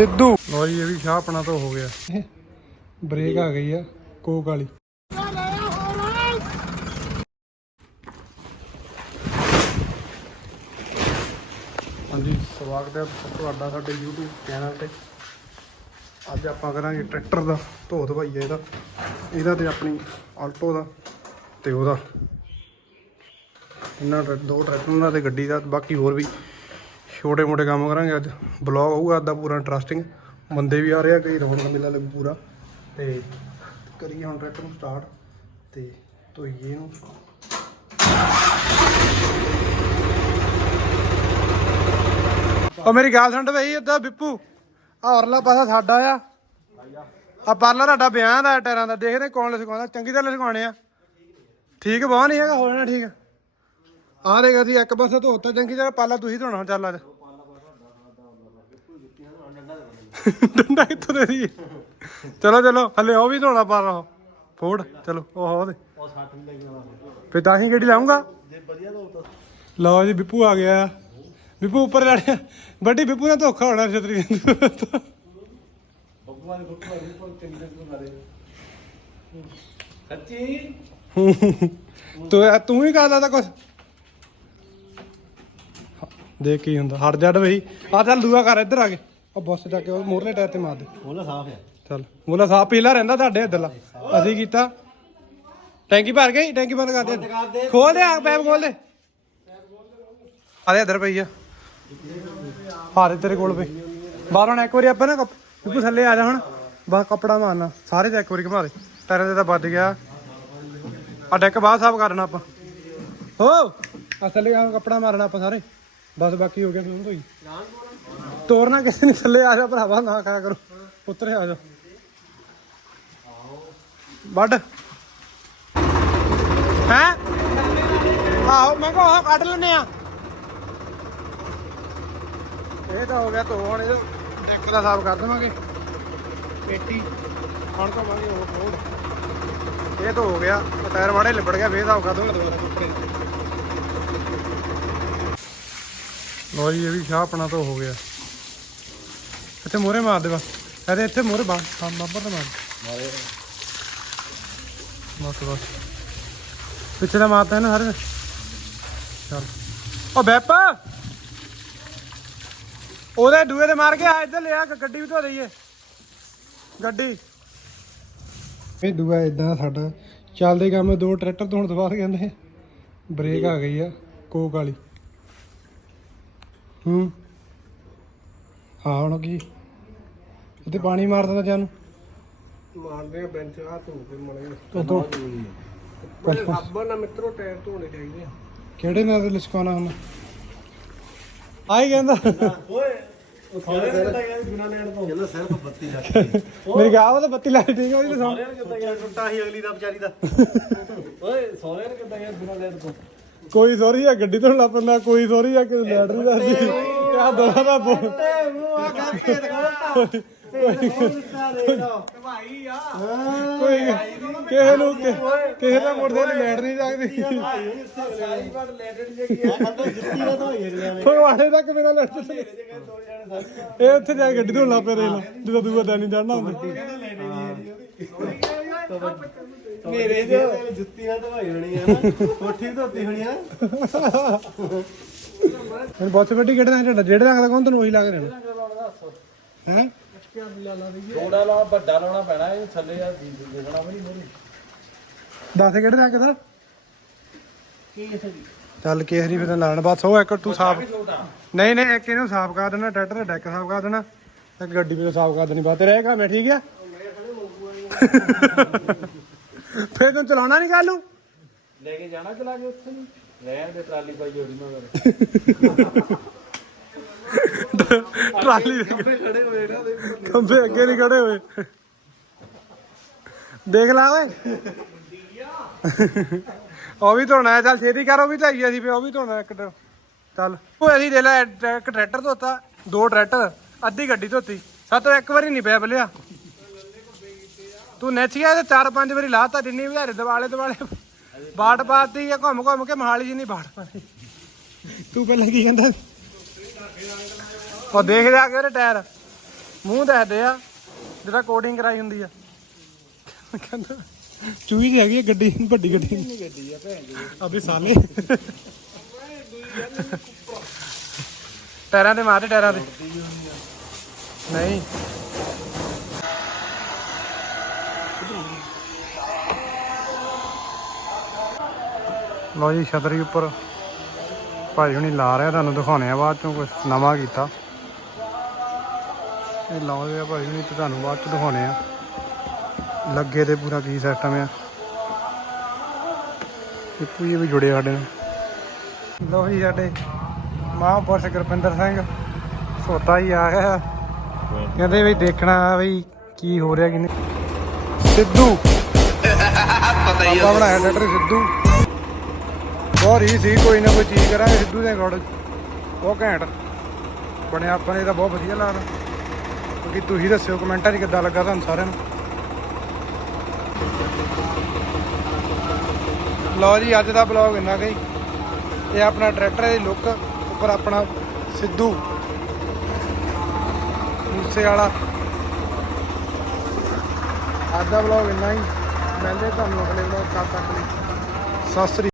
ਸਿੱਧੂ। ਲੋ ਜੀ, ਇਹ ਵੀ ਸ਼ਾਹ ਆਪਣਾ ਤੋਂ ਹੋ ਗਿਆ। ਬ੍ਰੇਕ ਆ ਗਈ ਆ, ਕੋਕ ਵਾਲੀ। ਹਾਂਜੀ, ਸਵਾਗਤ ਹੈ ਤੁਹਾਡਾ ਸਾਡੇ YouTube ਚੈਨਲ ਤੇ। ਅੱਜ ਆਪਾਂ ਕਰਾਂਗੇ ਟਰੈਕਟਰ ਦਾ ਧੋ ਧਵਾਈ ਇਹਦਾ। ਇਹਦਾ ਤੇ ਆਪਣੀ ਆਲਟੋ ਦਾ ਤੇ ਉਹਦਾ। ਇਹਨਾਂ ਟਰੈ- ਦੋ ਟਰੈਕਟਰਾਂ ਦਾ ਤੇ ਗੱਡੀ ਦਾ, ਬਾਕੀ ਹੋਰ ਵੀ ਛੋਟੇ ਮੋਟੇ ਕੰਮ ਕਰਾਂਗੇ ਅੱਜ। ਬਲੌਗ ਹੋਊਗਾ ਅੱਜ ਦਾ ਪੂਰਾ ਇੰਟਰਸਟਿੰਗ ਬੰਦੇ ਵੀ ਆ ਰਹੇ ਆ, ਕਈ ਰੌਣਕ ਮੇਲਾ ਲੱਗੂ ਪੂਰਾ। ਤੇ ਕਰੀਏ ਹੁਣ ਟਰੈਕਟਰ ਨੂੰ ਸਟਾਰਟ ਤੇ ਧੋਈਏ ਇਹਨੂੰ। ਉਹ ਮੇਰੀ ਗੱਲ ਸੁਣ ਬਈ ਇੱਦਾਂ ਬਿੱਪੂ, ਆਹ ਔਰਲਾ ਪਾਸਾ ਸਾਡਾ ਆ। ਆ ਪਾਰਲਰ ਸਾਡਾ ਬਿਆਨ ਦਾ, ਟਾਇਰਾਂ ਦਾ। ਦੇਖਦੇ ਕੌਣ ਲਸਕਾਉਂਦਾ ਚੰਗੀ ਤਰ੍ਹਾਂ ਲਸਕਾਉਣੇ ਆ। ਠੀਕ ਬਹੁਤ ਨਹੀਂ ਹੈਗਾ, ਹੋ ਜਾਣਾ ਠੀਕ ਆ। ਦੇਖ ਅਸੀਂ ਇੱਕ ਪਾਸੇ ਧੋਤਾ, ਚੰਗੀ ਤਰ੍ਹਾਂ ਪਾਲਾ ਤੁਸੀਂ ਧੋਣਾ, ਚੱਲ ਅੱਜ। ਡੰਡਾ ਕਿੱਥੋਂ ਦੇ ਦੀ। ਚਲੋ ਚਲੋ ਹਲੇ ਉਹ ਵੀ ਧੋਣਾ ਪਾ ਰਹਾ ਫੋੜ ਚਲੋ ਉਹ ਉਹਦੇ ਉਹ 60 ਨਹੀਂ ਲੱਗਣਾ ਫੇ ਤਾਂ ਹੀ ਗੱਡੀ ਲਾਉਂਗਾ ਜੇ ਵਧੀਆ ਲਓ ਜੀ ਬਿੱਪੂ ਆ ਗਿਆ। ਬਿੱਪੂ ਉੱਪਰ ਲੜਿਆ ਵੱਡੀ ਬਿੱਪੂ ਨਾਲ ਧੋਖਾ ਹੋਣਾ ਛਤਰੀ ਬੱਬੂਆਂ ਦੇ ਕੋਈ ਚੰਗੇ ਤੋਂ ਮਾਰੇ ਸੱਚੀ? ਤੂੰ ਤੂੰ ਹੀ ਕਰਦਾ ਤਾਂ ਕੁਛ। ਦੇਖ ਕੀ ਹੁੰਦਾ ਹਟ ਜੱਡ ਬਈ। ਆ ਚੱਲ ਦੂਆ ਕਰ ਇੱਧਰ ਆ ਕੇ। ਉਹ ਬੱਸ ਜਾ ਕੇ ਮੋਰਲੇ ਟਾਇਰ ਤੇ ਮਾਰ ਦੇ। ਉਹਦਾ ਸਾਫ਼ ਹੈ ਚੱਲ ਮੋਲਾ ਸਾਹ ਪੀਲਾ ਰਹਿੰਦਾ ਤੁਹਾਡੇ ਇੱਧਰਲਾ। ਅਸੀਂ ਕੀਤਾ। ਟੈਂਕੀ ਭਰ ਗਈ? ਟੈਂਕੀ ਬੰਦ ਕਰ ਦੇ। ਖੋਲ ਦੇ ਆ ਪੈਪ ਖੋਲ ਦੇ। ਆ ਦੇ ਇੱਧਰ ਪਈ ਆ। ਹਾਰੇ ਤੇਰੇ ਕੋਲ ਪਈ। ਬਾਹਰੋਂ ਇੱਕ ਵਾਰੀ ਆਪਾਂ ਨਾ ਕੱਪ- ਬਿੱਪੂ ਥੱਲੇ ਆ ਜਾ ਹੁਣ। ਬਸ ਕੱਪੜਾ ਮਾਰਨਾ। ਸਾਰੇ ਤੇ ਇੱਕ ਵਾਰੀ ਘੁਮਾ ਦੇ। ਟਾਇਰਾਂ ਤੇ ਤਾਂ ਵੱਜ ਗਿਆ। ਆ ਡੈਕ ਬਾਹਰ ਸਾਫ਼ ਕਰਨਾ ਆਪਾਂ। ਹੋ! ਆ ਥੱਲੇ ਆ ਕੱਪੜਾ ਮਾਰਨਾ ਆਪਾਂ ਸਾਰੇ। ਬਸ ਬਾਕੀ ਹੋ ਗਿਆ ਤੁਹਾਨੂੰ ਹੀ ਤੋਰਨਾ ਕਿਸੇ ਨੇ, ਥੱਲੇ ਆ ਜਾ ਭਰਾਵਾ, ਨਾ ਕਰਾ ਕਰੋ। ਉੱਤਰੇ ਆ ਜਾ। ਵੱਡ ਹੈ? ਆਹੋ, ਮੈਂ ਕਿਹਾ ਆਹ ਕੱਢ ਲੈਨੇ ਆ। ਇਹ ਤਾਂ ਹੋ ਗਿਆ ਧੋ ਇਹ ਡੈਕ ਦਾ ਸਾਫ਼ ਕਰ ਦੇਵਾਂਗੇ। ਪੇਟੀ। ਹੁਣ ਕਮਾਂਗੇ ਉਹ ਫੋੜ ਇਹ ਤਾਂ ਹੋ ਗਿਆ ਟਾਇਰ ਮਾੜੇ ਲਿਬੜ ਗਿਆ, ਫੇਰ ਸਾਫ਼ ਕਰ ਦੂੰਗਾ ਦੁਬਾਰਾ ਕੱਪੜੇ ਲੋ ਜੀ, ਇਹ ਵੀ ਸ਼ਾਹ ਆਪਣਾ ਤੋਂ ਹੋ ਗਿਆ। ਇੱਥੇ ਮੋਰੇ ਮਾਰ ਦੇ ਬਸ। ਇਹਦੇ ਇੱਥੇ ਮੋਰੇ ਬਾ ਹਾਂ ਬਾਬਰ ਤੇ ਮਾਰ ਮਾਰੇ। ਬਸ ਬਸ। ਪਿੱਛੇ ਦਾ ਮਾਰਤਾ ਹੈ ਨਾ ਹਰ ਚੱਲ। ਓ ਬੈਪਾ! ਉਹਦੇ ਦੂਏ ਦੇ ਮਾਰ ਕੇ ਆ ਇੱਧਰ ਲਿਆ ਗੱਡੀ ਵੀ ਧੋ ਦਈਏ। ਗੱਡੀ। ਇਹ ਦੂਆ ਇਦਾਂ ਸਾਡਾ। ਚੱਲਦੇ ਕੰਮ ਦੋ ਟਰੈਕਟਰ ਧੋਣ ਤੋਂ ਬਾਅਦ ਕਹਿੰਦੇ ਬ੍ਰੇਕ ਆ ਗਈ ਆ ਕੋਕ ਵਾਲੀ। ਹੂੰ। ਹਾਂ ਹੁਣ ਕੀ? ਉੱਤੇ ਪਾਣੀ ਮਾਰ ਦਿੰਦਾ ਜਾਨੂੰ ਮਾਰਦੇ ਆ ਬੈਂਚ ਆ ਧੋ ਕੇ ਮੜੇ ਉਦੋਂ ਅੱਬਾ ਨਾ ਮਿੱਤਰੋ ਟਾਇਰ ਧੋਣੇ ਚਾਹੀਦੇ ਆ। ਕਿਹੜੇ ਨਾਲ ਤੇ ਲਿਸ਼ਕਾਉਣਾ ਹੁਣ? ਆਈ ਕਹਿੰਦਾ। ਓਏ ਉਹ ਸਾਰੇ ਨੇ ਕਿੱਦਾਂ ਗਿਆ ਬਿਨਾ ਲੈਣ ਤੋਂ। ਕਹਿੰਦਾ ਸਿਰਫ ਬੱਤੀ ਲੱਗੀ ਮੇਰੀ ਗਾਹ ਉਹ ਤਾਂ ਬੱਤੀ ਲੱਗ ਠੀਕ ਹੈ ਉਹਦੀ ਲਿਸ਼ਾਉਣ ਸੋਹਰੇ ਨੇ ਕਿੱਦਾਂ ਗਿਆ ਟੁੱਟਾ ਸੀ ਅਗਲੀ ਦਾ ਵਿਚਾਰੀ ਦਾ। ਓਏ ਸੋਹਰੇ ਨੇ ਕਿੱਦਾਂ ਗਿਆ ਬਿਨਾ ਲੈਣ ਤੋਂ। ਕੋਈ ਸੋਰੀ ਆ ਗੱਡੀ ਤੋਂ ਲੱਗ ਪੈਂਦਾ ਕੋਈ ਸੋਰੀ ਆ ਕਿ ਲੈਟ ਨਹੀਂ ਦੱਸਦੀ ਕਿਆ ਦੋਹਾਂ ਦਾ ਬੋ ਤੇ ਮੂੰਹ ਆ ਕਰ ਭੇਦ ਖੋਲਤਾ ਭਾਈ ਆ ਕੋਈ ਕਿਸੇ ਨੂੰ ਕਿ- ਕਿਸੇ ਦਾ ਮੁਰਦੇ ਦੀ ਲੈਟ ਨਹੀਂ ਲੱਗਦੀ ਸਾਰੀ ਵਾਰ ਲੈਟਡ ਜੇ ਕੀ ਆ ਕਹਿੰਦਾ ਜੁੱਤੀ ਨਾ ਧੋਈ ਅਗਲਿਆਂ ਨੇ ਫਗਵਾੜੇ ਤੱਕ ਮੇਰਾ ਲੈਟ ਇਹ ਉੱਥੇ ਜਾ ਕੇ ਗੱਡੀ ਤੋਂ ਲੱਗ ਪਏ ਦੇ ਲਾ ਜਦੋਂ ਦੂਆ ਦਾ ਨਹੀਂ ਚੜਨਾ ਹੁੰਦਾ ਮੇਰੇ ਜੋ ਜੁੱਤੀ ਨਾਲ ਧਵਾਈ ਹੋਣੀ ਆ ਨਾ ਕੋਠੀ ਧੋਤੀ ਹੋਣੀ ਆ ਹੁਣ ਬੱਸ ਗੱਡੀ ਕਿਹੜੇ ਦਾ ਢੱਡਾ ਜਿਹੜੇ ਰੰਗ ਦਾ ਕੌਣ ਤੈਨੂੰ ਉਹੀ ਲੱਗ ਰਿਹਾ ਹੈ ਥੋੜਾ ਲਾ ਵੱਡਾ ਲਾਉਣਾ ਪੈਣਾ ਇਹ ਥੱਲੇ ਆ ਦੇਖਣਾ ਵੀ ਨਹੀਂ ਮੋਰੀ ਦੱਸ ਕਿਹੜੇ ਰੰਗ ਦਾ ਚੱਲ ਕੇਸਰੀ ਫਿਰ ਲਾਣ ਬਸ ਉਹ ਇੱਕ ਤੂੰ ਸਾਫ਼ ਨਹੀਂ ਨਹੀਂ ਇੱਕ ਇਹਨੂੰ ਸਾਫ਼ ਕਰ ਦੇਣਾ ਟਰੈਕਟਰ ਦਾ ਡੈਕ ਸਾਫ਼ ਕਰ ਦੇਣਾ ਇੱਕ ਗੱਡੀ ਵੀ ਸਾਫ਼ ਕਰ ਦੇਣੀ ਬਾਤ ਰਹੇਗਾ ਮੈਂ ਠੀਕ ਆ? ਫੇਰ ਤੂੰ ਚਲਾਉਣਾ ਨਹੀਂ ਕੱਲ ਨੂੰ? ਲੈ ਕੇ ਜਾਣਾ ਚਲਾ ਕੇ ਉੱਥੇ ਰਹਿਣ ਦੇ ਟਰਾਲੀ ਪਾਈ ਜੋੜੀ ਮਗਰ ਟਰਾਲੀ ਖੜੇ ਹੋਏ ਨਾ ਖੰਭੇ ਅੱਗੇ ਨਹੀਂ ਖੜੇ ਹੋਏ। ਦੇਖ ਲਾ ਓਏ। ਉਹ ਵੀ ਧੋਣਾ ਚੱਲ ਛੇਤੀ ਕਰ, ਉਹ ਵੀ ਧਾਈ ਅਸੀਂ ਫੇ ਉਹ ਵੀ ਧੋਣਾ ਇੱਕ ਚੱਲ। ਉਹ ਅਸੀਂ ਦੇ ਲੈ ਇੱਕ ਟਰੈਕਟਰ ਧੋਤਾ, ਦੋ ਟਰੈਕਟਰ, ਅੱਧੀ ਗੱਡੀ ਧੋਤੀ। ਸਾਤੋਂ ਇੱਕ ਵਾਰੀ ਨਹੀਂ ਪਿਆ ਬਲਿਆ। ਤੂੰ ਨੱਚ ਗਿਆ ਤੇ ਚਾਰ ਪੰਜ ਵਾਰੀ ਲਾਤਾ, ਜਿੰਨੀ ਵਿਹਾਰੇ ਦਿਵਾਲੇ ਦਿਵਾਲੇ। ਬਾੜ ਪਾਤੀ ਆ ਘੁੰਮ ਘੁੰਮ ਕੇ ਮਹਾਲੀ ਜਿੰਨੀ ਬਾੜ ਪਾਤੀ। ਤੂੰ ਪਹਿਲਾਂ ਕੀ ਕਹਿੰਦਾ? ਉਹ ਦੇਖ ਜਾ ਕੇ ਉਹਦੇ ਟਾਇਰ। ਮੂੰਹ ਦੱਸਦੇ ਆ ਜਿਹੜਾ ਕੋਡਿੰਗ ਕਰਾਈ ਹੁੰਦੀ ਆ। ਕਹਿੰਦਾ ਚੂਹੀ ਦੀ ਹੈਗੀ ਆ ਗੱਡੀ ਵੱਡੀ ਗੱਡੀ। ਗੱਡੀ ਆ ਭੈਣ ਜੀ ਅਬੇ ਸਾਲੇ ਟਾਇਰਾਂ ਤੇ ਮਾਰਦੇ ਟਾਇਰਾਂ ਤੇ ਨਹੀਂ। ਲੋ ਜੀ ਛਤਰੀ ਉੱਪਰ। ਭਾਈ ਹੁਣੀ ਲਾ ਰਿਹਾ ਤੁਹਾਨੂੰ ਦਿਖਾਉਣੇ ਆ ਬਾਅਦ ਚੋਂ ਕੁਝ ਨਵਾਂ ਕੀਤਾ। ਇਹ ਲਾਉਂਦੇ ਆ ਭਾਈ ਹੁਣੀ ਤੇ ਤੁਹਾਨੂੰ ਬਾਅਦ ਚ ਦਿਖਾਉਣੇ ਆ। ਲੱਗੇ ਤੇ ਪੂਰਾ ਕੀ ਸਿਸਟਮ ਆ। ਇਹ ਪੂਏ ਵੀ ਜੁੜੇ ਸਾਡੇ ਨਾਲ। ਲੋ ਜੀ ਸਾਡੇ ਮਹਾਂਪੁਰਸ਼ ਗੁਰਪਿੰਦਰ ਸਿੰਘ ਸੋਤਾ ਹੀ ਆ ਗਿਆ। ਕਹਿੰਦੇ ਵੀ ਦੇਖਣਾ ਵੀ ਕੀ ਹੋ ਰਿਹਾ ਕਿ ਨਹੀਂ ਸਿੱਧੂ। ਪਤਾ ਹੀ ਆ। ਬਣਾਇਆ ਡਾਕਟਰ ਸਿੱਧੂ। ਬਹੁਤ ਹੀ ਸੀ ਕੋਈ ਨਾ ਕੋਈ ਚੀਜ਼ ਕਰਾਂਗੇ ਸਿੱਧੂ ਦੇ ਗੋੜ ਬਹੁਤ ਘੈਂਟ। ਬਣਿਆ ਆਪਾਂ ਨੇ ਤਾਂ ਬਹੁਤ ਵਧੀਆ ਲੱਗਦਾ ਕਿਉਂਕਿ ਤੁਸੀਂ ਦੱਸਿਓ ਕਮੈਂਟਾਂ 'ਚ ਕਿੱਦਾਂ ਲੱਗਾ ਤੁਹਾਨੂੰ ਸਾਰਿਆਂ ਨੂੰ। ਲਓ ਜੀ, ਅੱਜ ਦਾ ਬਲੌਗ ਇੰਨਾ ਕੁ ਇਹ ਆਪਣਾ ਟਰੈਕਟਰ ਦੀ ਲੁੱਕ ਉੱਪਰ ਆਪਣਾ ਸਿੱਧੂ। ਮੂਸੇ ਵਾਲਾ। ਅੱਜ ਦਾ ਬਲੌਗ ਇੰਨਾ ਹੀ। ਮਿਲਦੇ ਤੁਹਾਨੂੰ ਅਗਲੇ ਬਲੌਗ ਤਦ ਤੱਕ। ਲਈ ਸਤਿ ਸ੍ਰੀ